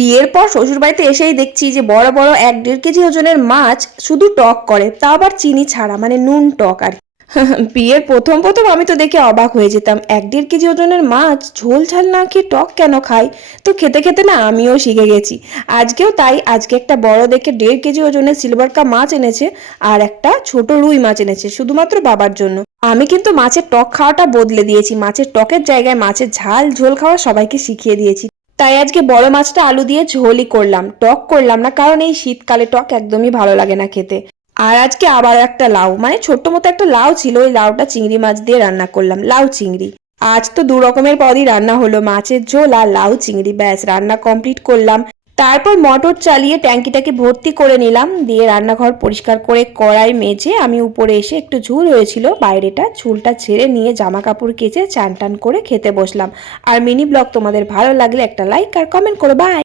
বিয়ের পর শ্বশুরবাড়িতে এসেই দেখছি যে বড় বড় 1-1.5 কেজি ওজনের মাছ শুধু টক করে, তাও আবার চিনি ছাড়া, মানে নুন টক আর কি। বিয়ের প্রথম প্রথম আমি তো দেখে অবাক হয়ে যেতাম, 1-1.5 কেজি ওজনের মাছ ঝোল ঝাল না খেয়ে টক কেন খায়। তো খেতে খেতে না আমিও শিখে গেছি। আজকেও তাই, আজকে একটা বড় দেখে 1.5 কেজি ওজনের সিলভার কাপ মাছ এনেছে, আর একটা ছোট রুই মাছ এনেছে শুধুমাত্র বাবার জন্য। আমি কিন্তু মাছের টক খাওয়াটা বদলে দিয়েছি, মাছের টকের জায়গায় মাছের ঝাল ঝোল খাওয়া সবাইকে শিখিয়ে দিয়েছি। তাই আজকে বড় মাছটা আলু দিয়ে ঝোলই করলাম, টক করলাম না, কারণ এই শীতকালে টক একদমই ভালো লাগে না খেতে। আর আজকে আবার একটা লাউ, মানে ছোট্ট মতো একটা লাউ ছিল, ওই লাউটা চিংড়ি মাছ দিয়ে রান্না করলাম, লাউ চিংড়ি। আজ তো 2 রকমের পদই রান্না হলো, মাছের ঝোল আর লাউ চিংড়ি, ব্যাস রান্না কমপ্লিট করলাম। তারপর মোটর চালিয়ে ট্যাঙ্কিটাকে ভর্তি করে নিলাম, দিয়ে রান্নাঘর পরিষ্কার করে কড়াই মেজে আমি উপরে এসে, একটু ঝুল হয়েছিল বাইরেটা, ঝুলটা ছেড়ে নিয়ে জামা কাপড় কেচে চান টান করে খেতে বসলাম। আর মিনি ব্লগ তোমাদের ভালো লাগলে একটা লাইক আর কমেন্ট করো। বাই।